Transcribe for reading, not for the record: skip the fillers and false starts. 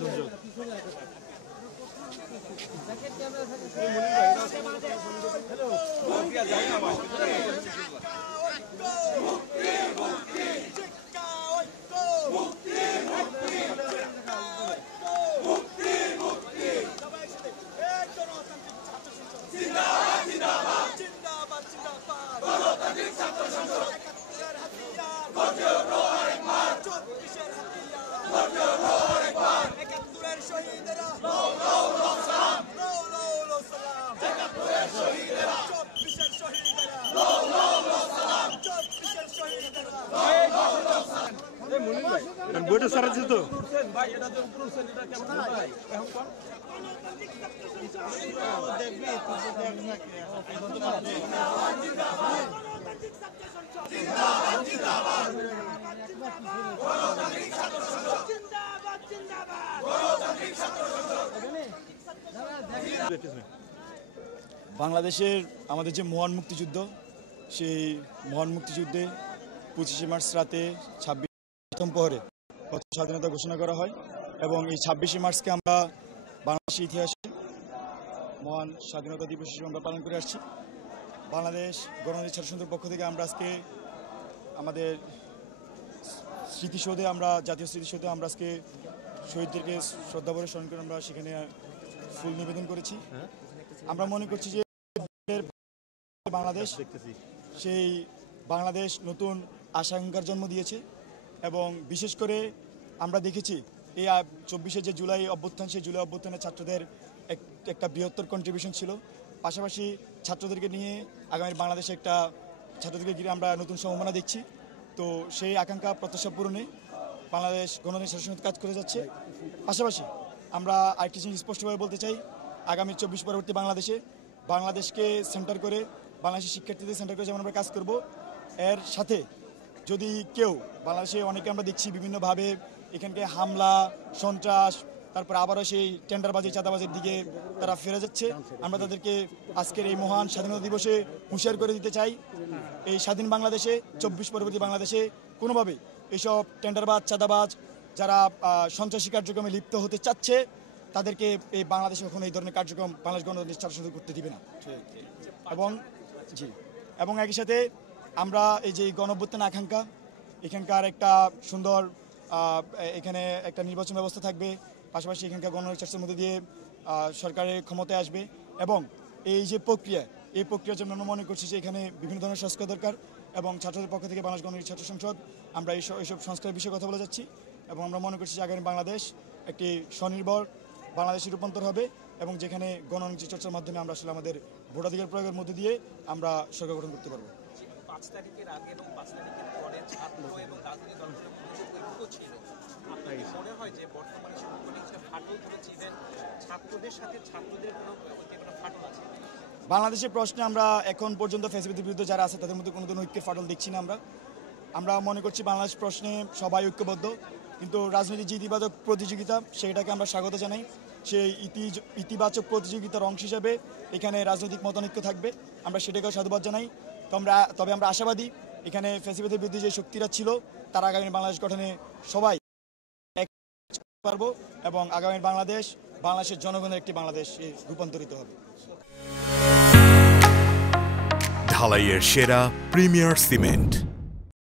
সংযোগ। বইটা সারা দিচ্ছে তো ভাই, এটা তো পুরো সেন্টারটা কেমন হয় এখন কোন দেখবি তুই দেখ না কি জিন্দাবাদ জিন্দাবাদ জিন্দাবাদ গণতান্ত্রিক ছাত্র সংসদ জিন্দাবাদ জিন্দাবাদ গণতান্ত্রিক ছাত্র সংসদ। বাংলাদেশের আমাদের যে মহান মুক্তিযুদ্ধ, সেই মহান মুক্তিযুদ্ধে 25শে মার্চ রাতে 26 প্রহরে স্বাধীনতা ঘোষণা করা হয় এবং এই 26শে মার্চকে আমরা বাংলাদেশের ইতিহাসে মহান স্বাধীনতা দিবস হিসেবে আমরা পালন করে আসছি। বাংলাদেশ গণতান্ত্রিক ছাত্র সংসদের পক্ষ থেকে আমরা আজকে আমাদের স্মৃতিসৌধে, আমরা জাতীয় স্মৃতিসৌধে আমরা আজকে শহীদদেরকে শ্রদ্ধাভরে স্মরণ করে আমরা সেখানে ফুল নিবেদন করেছি। আমরা মনে করছি যে বাংলাদেশ, সেই বাংলাদেশ নতুন আশঙ্কার জন্ম দিয়েছে এবং বিশেষ করে আমরা দেখেছি এই 24শে যে জুলাই অভ্যুত্থান, সেই জুলাই অভ্যুত্থানে ছাত্রদের একটা বৃহত্তর কন্ট্রিবিউশন ছিল। পাশাপাশি ছাত্রদেরকে নিয়ে আগামী বাংলাদেশে একটা ছাত্রদেরকে ঘিরে আমরা নতুন সম্ভাবনা দেখছি। তো সেই আকাঙ্ক্ষা প্রত্যাশা পূরণে বাংলাদেশ গণতান্ত্রিক ছাত্র সংসদ কাজ করে যাচ্ছে। পাশাপাশি আমরা আরেকটি জিনিস স্পষ্টভাবে বলতে চাই, আগামী 24 পরবর্তী বাংলাদেশকে সেন্টার করে, বাংলাদেশের শিক্ষার্থীদের সেন্টার করে যেমন আমরা কাজ করব, এর সাথে যদি কেউ বাংলাদেশে অনেকে আমরা দেখছি বিভিন্নভাবে এখানকে হামলা, সন্ত্রাস, তারপর আবারও সেই টেন্ডারবাজি, চাঁদাবাজির দিকে তারা ফিরে যাচ্ছে, আমরা তাদেরকে আজকের এই মহান স্বাধীনতা দিবসে হুঁশিয়ার করে দিতে চাই, এই স্বাধীন বাংলাদেশে 24 পরবর্তী বাংলাদেশে কোনোভাবে এইসব টেন্ডারবাজ, চাঁদাবাজ, যারা সন্ত্রাসী কার্যক্রমে লিপ্ত হতে চাচ্ছে, তাদেরকে এই বাংলাদেশে কখনো এই ধরনের কার্যক্রম বাংলাদেশ গণতান্ত্রিক ছাত্র সংসদ করতে দিবে না। এবং একই সাথে আমরা এই যে গণঅভ্যুত্থান আকাঙ্ক্ষা, এখানকার একটা সুন্দর এখানে একটা নির্বাচন ব্যবস্থা থাকবে, পাশাপাশি এখানকার গণতান্ত্রিক ছাত্রের মধ্যে দিয়ে সরকারের ক্ষমতায় আসবে এবং এই যে প্রক্রিয়া, এই প্রক্রিয়ার জন্য আমরা মনে করছি যে এখানে বিভিন্ন ধরনের সংস্কার দরকার এবং ছাত্রদের পক্ষ থেকে বাংলাদেশ গণতান্ত্রিক ছাত্র সংসদ আমরা এইসব সংস্কারের বিষয়ে কথা বলে যাচ্ছি এবং আমরা মনে করছি যে আগামী বাংলাদেশ একটি স্বনির্ভর বাংলাদেশে রূপান্তর হবে এবং যেখানে গণতান্ত্রিক চর্চার মাধ্যমে আমরা আসলে আমাদের ভোটাধিকার প্রয়োগের মধ্যে দিয়ে আমরা সরকার গঠন করতে পারবো। 5 তারিখের আগে এবং 5 তারিখের পরে ছাত্র এবং রাজনৈতিক দলগুলোর মধ্যে ঐক্য ছিল। আপনার মনে হয় যে বর্তমানে কিছু ফাটল ধরেছে, ছাত্রদের সাথে ছাত্রদের কোনো ফাটল আছে? বাংলাদেশের প্রশ্নে আমরা এখন পর্যন্ত ফ্যাসিলিটির বিরুদ্ধে যারা আছে তাদের মধ্যে কোনো ধরনের ঐক্যের ফাটল দেখছি না। আমরা মনে করছি বাংলাদেশ প্রশ্নে সবাই ঐক্যবদ্ধ, কিন্তু রাজনৈতিক যে ইতিবাচক প্রতিযোগিতা সেটাকে আমরা স্বাগত জানাই। সেই ইতিবাচক প্রতিযোগিতার অংশ হিসাবে এখানে রাজনৈতিক মতানৈক্য থাকবে, আমরা সেটাকেও সাধুবাদ জানাই। তবে আমরা আশাবাদী এখানে ফ্যাসিলিটির বিরুদ্ধে যে শক্তিরা ছিল তারা আগামী বাংলাদেশ গঠনে সবাই এক পারবো এবং আগামী বাংলাদেশের জনগণের একটি বাংলাদেশে রূপান্তরিত হবে। ঢালাইয়ের সেরা প্রিমিয়ার সিমেন্ট।